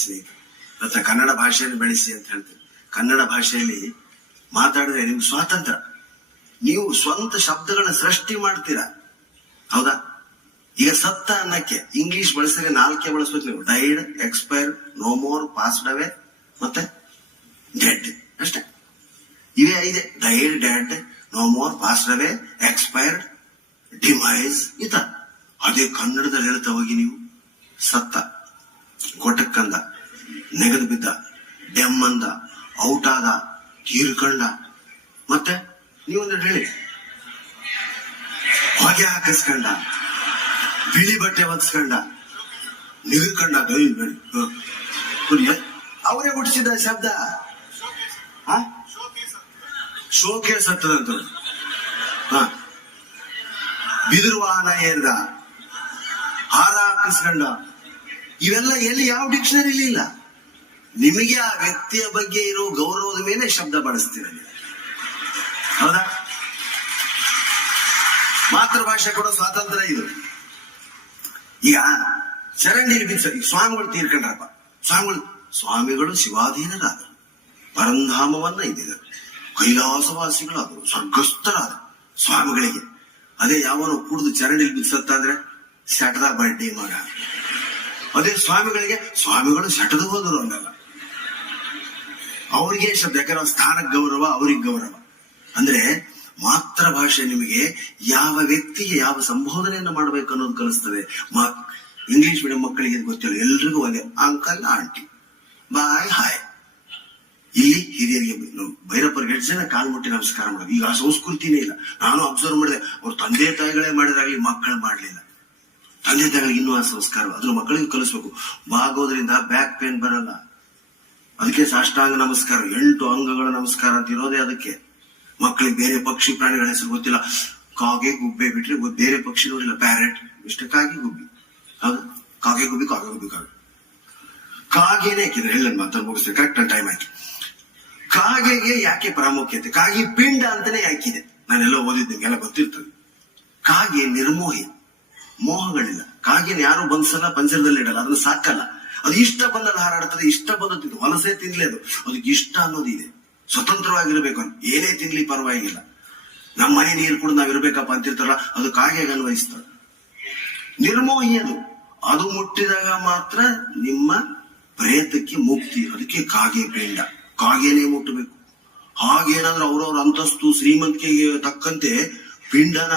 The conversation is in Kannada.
ಸ್ನೇಹಿತರೆ. ಮತ್ತೆ ಕನ್ನಡ ಭಾಷೆಯನ್ನು ಬೆಳೆಸಿ ಅಂತ ಹೇಳ್ತೀನಿ. ಕನ್ನಡ ಭಾಷೆಯಲ್ಲಿ ಮಾತಾಡಿದ್ರೆ ನಿಮ್ಗೆ ಸ್ವಾತಂತ್ರ್ಯ. ನೀವು ಸ್ವಂತ ಶಬ್ದಗಳನ್ನ ಸೃಷ್ಟಿ ಮಾಡ್ತೀರಾ, ಹೌದಾ? ಈಗ ಸತ್ತ ಅನ್ನಕ್ಕೆ ಇಂಗ್ಲಿಷ್ ಬಳಸಿದ್ರೆ 4 ಬಳಸ್ಬೇಕು ನೀವು. Died, expired, no more, passed away, ಮತ್ತೆ ಡೆಡ್. ಅಷ್ಟೇ, ಇವೇ 5. Died, dead, no more, passed away, expired, demise, ಈ ತರ. ಅದೇ ಕನ್ನಡದಲ್ಲಿ ಹೇಳ್ತಾ ಹೋಗಿ ನೀವು. ಸತ್ತ, ಗೊಟಕ್ಕಂದ, ನೆಗೆದು ಬಿದ್ದ, ಡೆಮ್ಮಂದ, ಔಟ್ ಆದ, ತೀರ್ಕಂಡ, ಮತ್ತೆ ನೀವೊಂದು ಹೇಳಿ, ಹೊಗೆ ಹಾಕಿಸ್ಕೊಂಡ, ಬಿಳಿ ಬಟ್ಟೆ ಒತ್ಸ್ಕೊಂಡ, ನಿಗರ್ಕಂಡ, ಅವರೇ ಹುಟ್ಟಿಸಿದ ಶಬ್ದ. ಶೋಕೆ ಸತ್ತದಂತ. ಬಿದಿರು ವಾಹನ ಏರ್ದ, ಹಾರ ಹಾಕಿಸ್ಕೊಂಡ, ಇವೆಲ್ಲ ಎಲ್ಲಿ ಯಾವ ಡಿಕ್ಷನರಿಲಿ ಇಲ್ಲ. ನಿಮಗೆ ಆ ವ್ಯಕ್ತಿಯ ಬಗ್ಗೆ ಇರೋ ಗೌರವದ ಮೇಲೆ ಶಬ್ದ ಬಳಸ್ತೀರ, ಹೌದಾ? ಮಾತೃಭಾಷೆ ಕೊಡೋ ಸ್ವಾತಂತ್ರ್ಯ ಇದು. ಈಗ ಚರಂಡಿಲಿ ಬಿದ್ದ ಸ್ವಾಮಿಗಳು ತೀರ್ಕೊಂಡ್ರಪ್ಪ. ಸ್ವಾಮಿಗಳು ಶಿವಾಧೀನರಾದ, ಪರಂಧಾಮವನ್ನ ಇದ್ದಿದ್ದಾರೆ, ಕೈಲಾಸವಾಸಿಗಳಾದರು, ಸ್ವರ್ಗಸ್ಥರಾದ ಸ್ವಾಮಿಗಳಿಗೆ. ಅದೇ ಯಾವನು ಕುಡಿದು ಚರಂಡಿಲಿ ಬಿದ್ಸತ್ತ ಅಂದ್ರೆ ಶಟದ ಬಡ್ಡಿ ಮಗ. ಅದೇ ಸ್ವಾಮಿಗಳು ಶಟದ ಹೋದರು ಅನ್ನಲ್ಲ. ಅವ್ರಿಗೆ ಶಬ್ದ, ಯಾಕಂದ್ರೆ ಸ್ಥಾನಕ್ಕೆ ಗೌರವ, ಅವ್ರಿಗೆ ಗೌರವ. ಅಂದ್ರೆ ಮಾತೃಭಾಷೆ ನಿಮಗೆ ಯಾವ ವ್ಯಕ್ತಿಗೆ ಯಾವ ಸಂಬೋಧನೆಯನ್ನು ಮಾಡಬೇಕು ಅನ್ನೋದು ಕಲಿಸ್ತದೆ. ಇಂಗ್ಲಿಷ್ ಮೀಡಿಯಂ ಮಕ್ಕಳಿಗೆ ಗೊತ್ತಿಲ್ಲ, ಎಲ್ರಿಗೂ ಒಂದೇ ಅಂಕಲ್, ಆಂಟಿ, ಬಾಯ್, ಹಾಯ್. ಇಲ್ಲಿ ಹಿರಿಯರಿಗೆ ಭೈರಪ್ಪರಿಗೆ 8 ಜನ ಕಾಲು ಮುಟ್ಟಿ ನಮಸ್ಕಾರ ಮಾಡೋದು. ಈಗ ಆ ಸಂಸ್ಕೃತಿನೇ ಇಲ್ಲ. ನಾನು ಅಬ್ಸರ್ವ್ ಮಾಡಿದೆ, ಅವ್ರ ತಂದೆ ತಾಯಿಗಳೇ ಮಾಡಿದ್ರಾಗ್ಲಿ ಮಕ್ಕಳು ಮಾಡ್ಲಿಲ್ಲ. ತಂದೆ ತಾಯಿಗಳಿಗೆ ಇನ್ನೂ ಆ ಸಂಸ್ಕಾರ ಅದ್ರ ಮಕ್ಕಳಿಗೆ ಕಲಿಸ್ಬೇಕು. ಬಾಗೋದ್ರಿಂದ ಬ್ಯಾಕ್ ಪೇನ್ ಬರಲ್ಲ. ಅದಕ್ಕೆ ಸಾಷ್ಟಾಂಗ ನಮಸ್ಕಾರ, 8 ಅಂಗಗಳ ನಮಸ್ಕಾರ ಅಂತ ಇರೋದೇ ಅದಕ್ಕೆ. ಮಕ್ಕಳಿಗೆ ಬೇರೆ ಪಕ್ಷಿ ಪ್ರಾಣಿಗಳ ಹೆಸರು ಗೊತ್ತಿಲ್ಲ. ಕಾಗೆ, ಗುಬ್ಬೆ ಬಿಟ್ರೆ ಬೇರೆ ಪಕ್ಷಿ ನೋಡಿಲ್ಲ. ಪ್ಯಾರೆಟ್ ಇಷ್ಟ, ಕಾಗೆ, ಗುಬ್ಬಿ, ಹೌದು. ಕಾಗೆ, ಗುಬ್ಬಿ, ಕಾಗೆ, ಗುಬ್ಬಿ, ಕಾಗೆನೇ ಹಾಕಿದ್ರೆ ಹೇಳ ಮಾತಾಡ್ ಮುಗಿಸ್ತೇವೆ. ಕರೆಕ್ಟ್ ಟೈಮ್ ಆಯ್ತು. ಕಾಗೆಗೆ ಯಾಕೆ ಪ್ರಾಮುಖ್ಯತೆ? ಕಾಗೆ ಪಿಂಡ ಅಂತಾನೆ ಹಾಕಿದೆ. ನಾನೆಲ್ಲ ಓದಿದ್ದಂಗೆಲ್ಲ ಗೊತ್ತಿರ್ತದೆ. ಕಾಗೆ ನಿರ್ಮೋಹಿ, ಮೋಹಗಳಿಲ್ಲ. ಕಾಗೆನ ಯಾರು ಬಂಧಿಸಲ್ಲ, ಪಂಜರದಲ್ಲಿ ಇಡಲ್ಲ, ಅದನ್ನ ಸಾಕಲ್ಲ. ಅದು ಇಷ್ಟ ಬಂದದ್ದು ಹಾರಾಡ್ತದೆ, ಇಷ್ಟ ಬಂದದ್ದು ವಲಸೆ ತಿನ್ಲಿ. ಅದಕ್ಕೆ ಇಷ್ಟ ಅನ್ನೋದು ಇದೆ. ಸ್ವತಂತ್ರವಾಗಿರ್ಬೇಕು ಅಂತ ಏನೇ ತಿನ್ಲಿ ಪರವಾಗಿಲ್ಲ. ನಮ್ಮ ಮನೆ ನೀರು ಕೂಡ ನಾವಿರ್ಬೇಕಪ್ಪ ಅಂತಿರ್ತಾರ, ಅದು ಕಾಗೆಗೆ ಅನ್ವಯಿಸ್ತದೆ. ನಿರ್ಮೋಹಿ ಅದು ಮುಟ್ಟಿದಾಗ ಮಾತ್ರ ನಿಮ್ಮ ಪ್ರೇತಕ್ಕೆ ಮುಕ್ತಿ. ಅದಕ್ಕೆ ಕಾಗೆ ಪಿಂಡ, ಕಾಗೆನೇ ಮುಟ್ಟಬೇಕು. ಹಾಗೇನಾದ್ರೆ ಅವ್ರವ್ರ ಅಂತಸ್ತು ಶ್ರೀಮಂತಿಕೆಗೆ ತಕ್ಕಂತೆ ಪಿಂಡನ